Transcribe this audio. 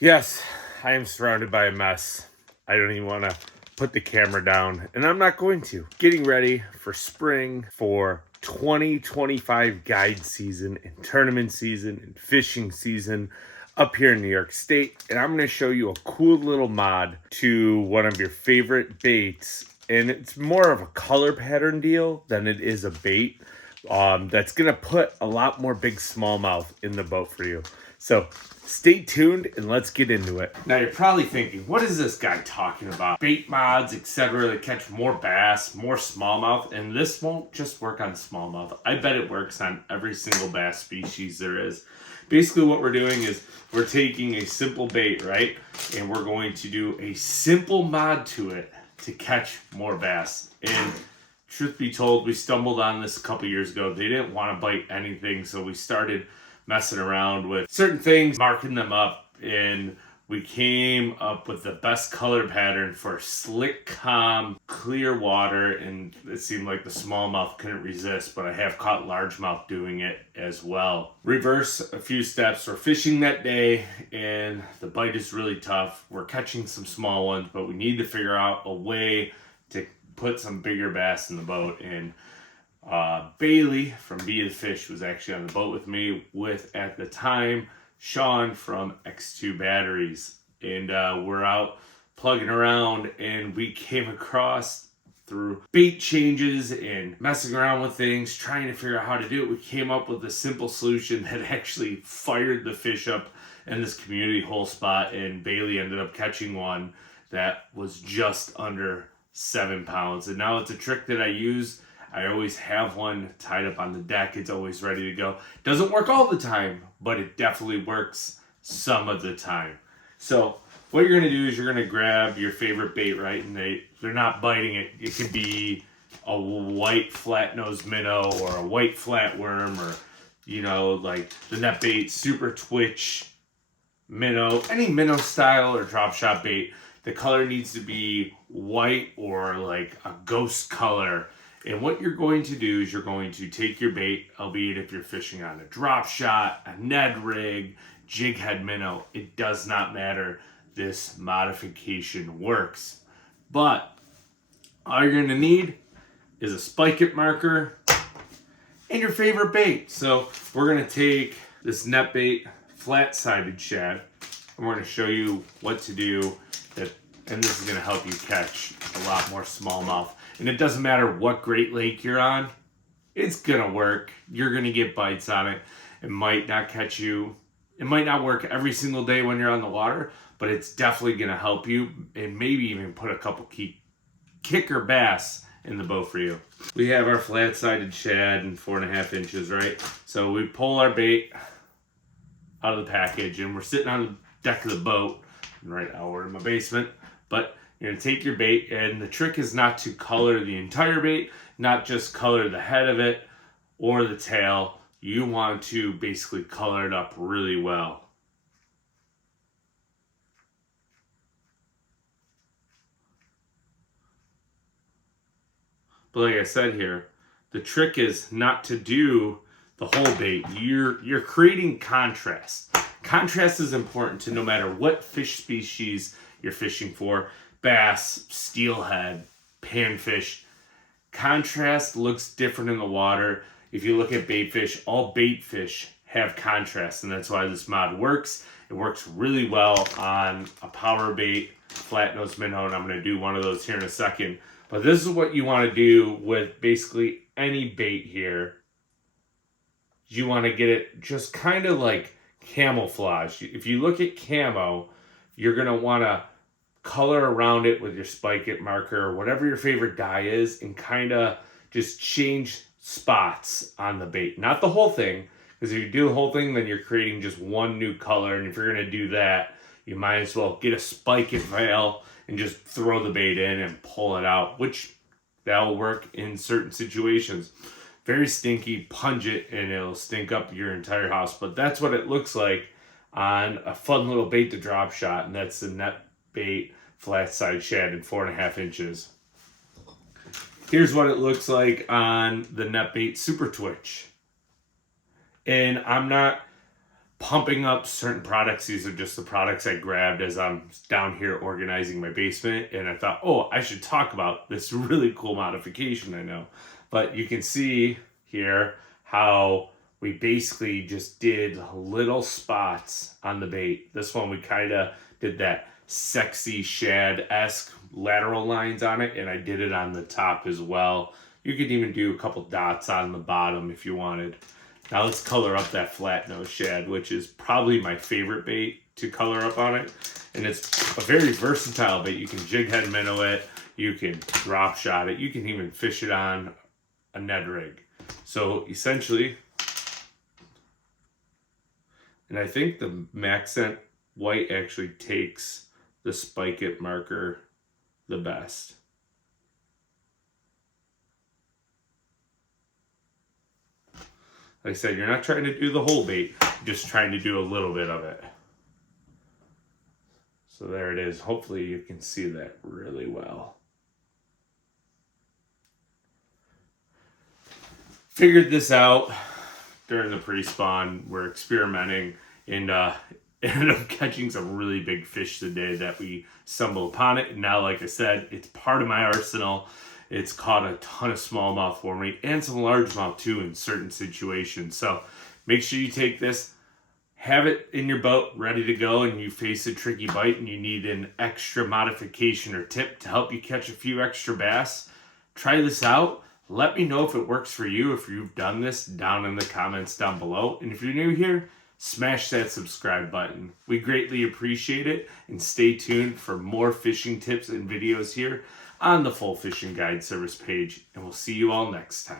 Yes, I am surrounded by a mess. I don't even want to put the camera down, and I'm not going to. Getting ready for spring, for 2025 guide season and tournament season and fishing season up here in New York State. And I'm going to show you a cool little mod to one of your favorite baits. And it's more of a color pattern deal than it is a bait. That's going to put a lot more big smallmouth in the boat for you. So stay tuned and let's get into it. Now you're probably thinking, what is this guy talking about? Bait mods, etc. that catch more bass, more smallmouth, and this won't just work on smallmouth. I bet it works on every single bass species there is. Basically what we're doing is we're taking a simple bait, right? And we're going to do a simple mod to it to catch more bass. And truth be told, we stumbled on this a couple years ago. They didn't want to bite anything, so we started messing around with certain things, marking them up, and we came up with the best color pattern for slick, calm, clear water, and it seemed like the smallmouth couldn't resist, but I have caught largemouth doing it as well. Reverse a few steps. We're fishing that day, and the bite is really tough. We're catching some small ones, but we need to figure out a way to put some bigger bass in the boat. And Bailey from Be the Fish was actually on the boat with me with, at the time, Sean from X2 Batteries. And we're out plugging around, and we came across, through bait changes and messing around with things, trying to figure out how to do it, we came up with a simple solution that actually fired the fish up in this community hole spot, and Bailey ended up catching one that was just under 7 pounds. And now it's a trick that I use. I always have one tied up on the deck. It's always ready to go. Doesn't work all the time, but it definitely works some of the time. So what you're going to do is you're going to grab your favorite bait, right? And they're not biting it. It could be a white flat-nosed minnow or a white flatworm, or, you know, like the net bait, super twitch minnow, any minnow style or drop shot bait. The color needs to be white or like a ghost color. And what you're going to do is you're going to take your bait, albeit if you're fishing on a drop shot, a Ned rig, jig head minnow, it does not matter. This modification works. But all you're going to need is a spike it marker and your favorite bait. So we're going to take this net bait flat-sided shad, and we're going to show you what to do, and this is going to help you catch a lot more smallmouth. And it doesn't matter what Great Lake you're on, it's going to work. You're going to get bites on it. It might not catch you. It might not work every single day when you're on the water, but it's definitely going to help you, and maybe even put a couple key kicker bass in the boat for you. We have our flat-sided shad in 4.5 inches, right? So we pull our bait out of the package, and we're sitting on the deck of the boat. And right now we're in my basement, but you're going to take your bait, and the trick is not to color the entire bait, not just color the head of it or the tail. You want to basically color it up really well. But like I said here, the trick is not to do the whole bait. You're creating contrast. Contrast is important to no matter what fish species you're fishing for. Bass, steelhead, panfish. Contrast looks different in the water. If you look at bait fish, all bait fish have contrast, and that's why this mod works. It works really well on a power bait, flat-nosed minnow, and I'm going to do one of those here in a second. But this is what you want to do with basically any bait here. You want to get it just kind of like camouflage. If you look at camo, you're going to want to color around it with your spike it marker or whatever your favorite dye is, and kind of just change spots on the bait. Not the whole thing, because if you do the whole thing, then you're creating just one new color. And if you're going to do that, you might as well get a spike it veil and just throw the bait in and pull it out, which that'll work in certain situations. Very stinky, pungent, and it'll stink up your entire house. But that's what it looks like on a fun little bait to drop shot, and that's the net bait flat-sided shad in 4.5 inches. Here's what it looks like on the net bait super twitch. And I'm not pumping up certain products. These are just the products I grabbed as I'm down here organizing my basement. And I thought, oh, I should talk about this really cool modification I know. But you can see here how we basically just did little spots on the bait. This one we kind of did that sexy shad-esque lateral lines on it, and I did it on the top as well. You could even do a couple dots on the bottom if you wanted. Now let's color up that flat nose shad, which is probably my favorite bait to color up on it. And it's a very versatile bait. You can jig head minnow it, you can drop shot it, you can even fish it on a Ned rig. So essentially, and I think the Maxent white actually takes the spike it marker the best. Like I said, you're not trying to do the whole bait, you're just trying to do a little bit of it. So there it is. Hopefully you can see that really well. Figured this out during the pre-spawn. We're experimenting and ended up catching some really big fish today that we stumbled upon it. And now, like I said, it's part of my arsenal. It's caught a ton of smallmouth for me and some largemouth too in certain situations. So make sure you take this, have it in your boat ready to go, and you face a tricky bite and you need an extra modification or tip to help you catch a few extra bass. Try this out. Let me know if it works for you, if you've done this, down in the comments down below. And if you're new here, smash that subscribe button. We greatly appreciate it, and stay tuned for more fishing tips and videos here on the Full Fishing Guide Service page, and we'll see you all next time.